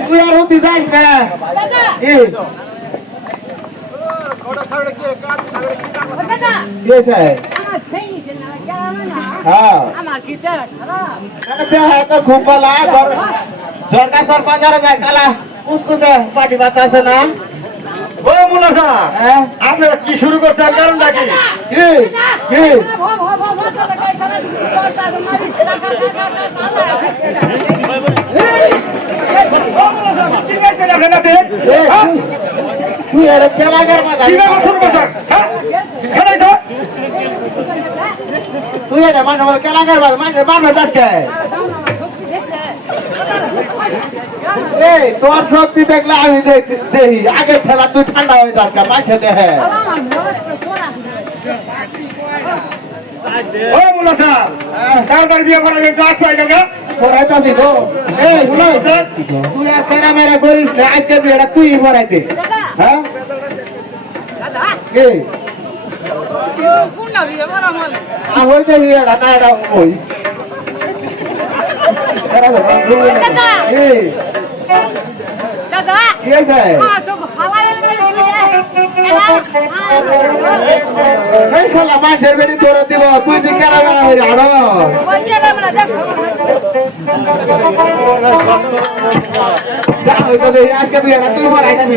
তুই আর হতে যাস না কি কি হয়েছে হ্যাঁ দেখ ও হ্যাঁ আপনারা কি শুরু করছেন? কারণটা কি? কি? কি? আপনাদের তুই আর তেলাগার মাথা কি ব্যাপার শুরু এই তোর সত্যি দেখলে আমি দেখি আগে খেলা তুই ঠান্ডা হয়ে যাচ্ছে মাঝে দেহে। ও বিয়ে করা গেছে পাই গেল তুই আর তেরা মেরা করিস না আজকে বিয়েটা তুই পড়াই হ্যাঁ? না মাছের বেড়ি তোরা দিব তুই যে কেনা বেড়া হয়ে। দে আজকে বিয়েটা তুই পড়াই দিবি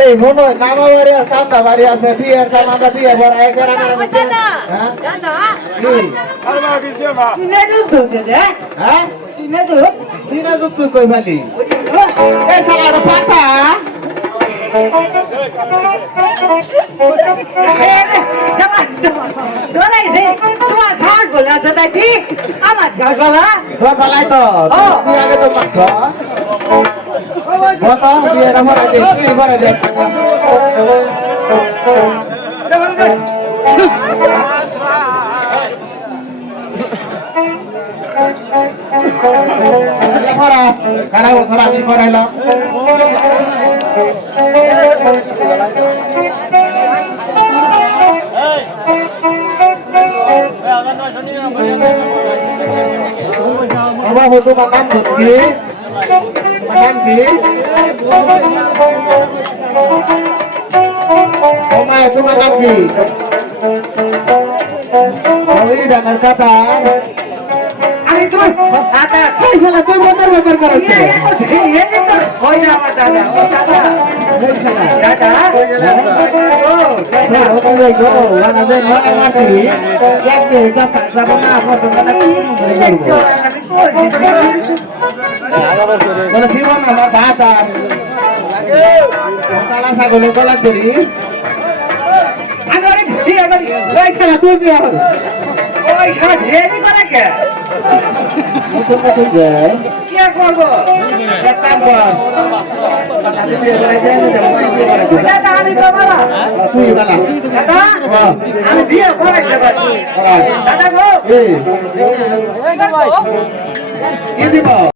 এই মনে হয় নামা বাড়ি আর কান্দা বাড়ি আছে বিয়ের কান্দা বিয়ে ভরা এক হ্যাঁ? কি? হ্যাঁ? দিনে তো তুই কই পালি? এই শালাটা পাতা। বাবা। ধর পালাই তো। তুই আগে তো মাছ কত বিয়েটা ভরা দে তুই ভরা দে। ভরা কারা বছর আমি করাইলাম বাবা হতো মাকাম সত্যি মাকাম কি আমার হতো মাকাম কি আমি ডাঙার কথা তুই মনের ব্যাপার হয় আমার ও দাদা দাদা গলা করি করি ওই খেলা রেডি করে কে কি আর এক কাম কর। দাদা আমি তো বলা। তুই বালা দাদা আমি বিয়ে করাইতে পারি দাদা গো। এই। দিব?